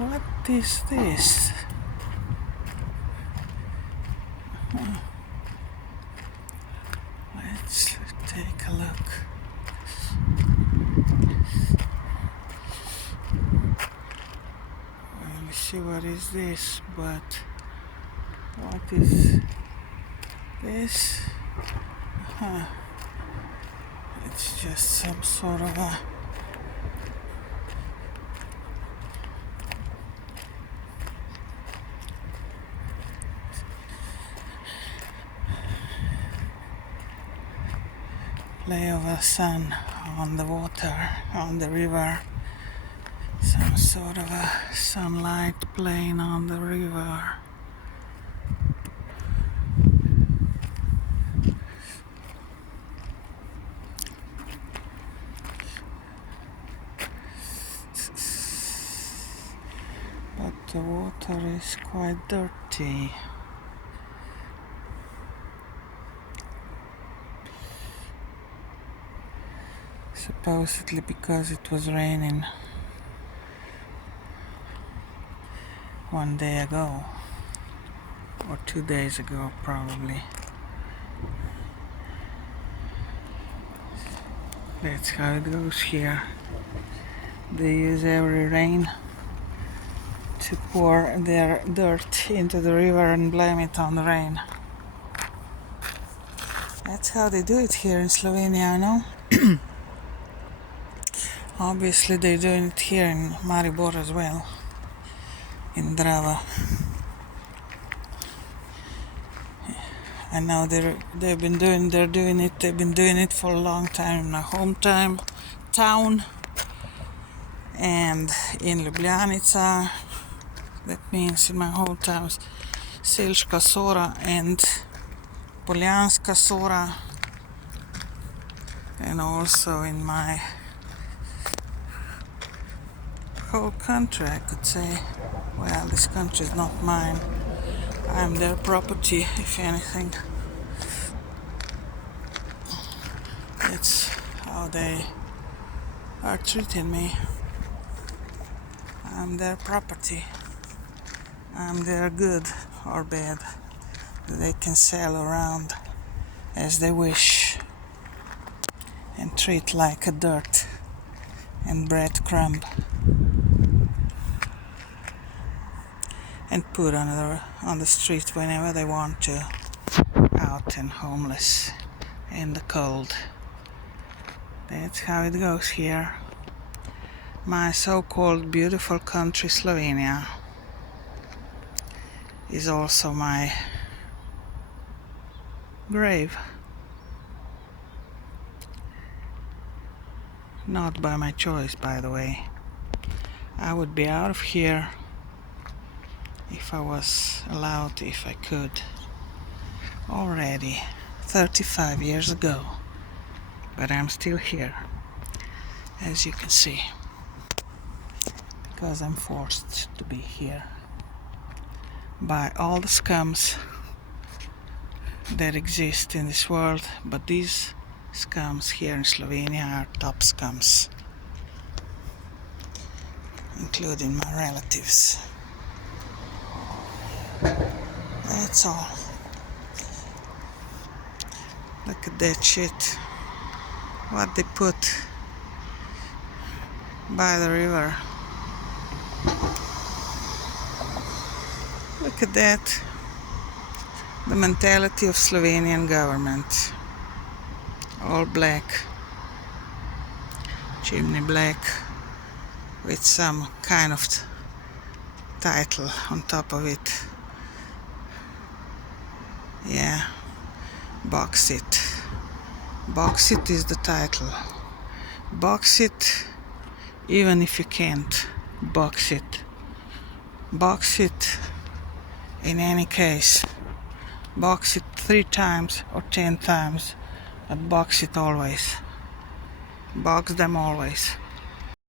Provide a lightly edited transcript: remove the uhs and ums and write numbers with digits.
What is this? Let's take a look. Let me see what is this, but what is this? It's just some sort of a play of a sun on the water, on the river. Some sort of a sunlight playing on the river. But the water is quite dirty. Supposedly because it was raining one day ago, or 2 days ago probably. That's how it goes here. They use every rain to pour their dirt into the river and blame it on the rain. That's how they do it here in Slovenia, I know. Obviously they're doing it here in Maribor as well, in Drava. I know they've been doing it for a long time in my hometown, and in Ljubljanica, that means in my hometown, Selška Sora and Poljanska Sora, and also in my whole country, I could say. Well, this country is not mine. I'm their property, if anything. That's how they are treating me. I'm their property. I'm their good or bad. They can sail around as they wish and treat like a dirt and breadcrumb and put on the street whenever they want to, out and homeless in the cold. That's how it goes here. My so-called beautiful country Slovenia is also my grave. Not by my choice, by the way. I would be out of here if I was allowed, if I could, already 35 years ago. But I'm still here, as you can see, because I'm forced to be here by all the scums that exist in this world, but these scums here in Slovenia are top scums, including my relatives. That's all. Look at that shit. What they put by the river. Look at that. The mentality of Slovenian government. All black. Chimney black. With some kind of title on top of it. Yeah. Bauxite. Bauxite is the title. Bauxite, even if you can't box it. Bauxite, in any case. Box it 3 times or 10 times, but box it always. Box them always.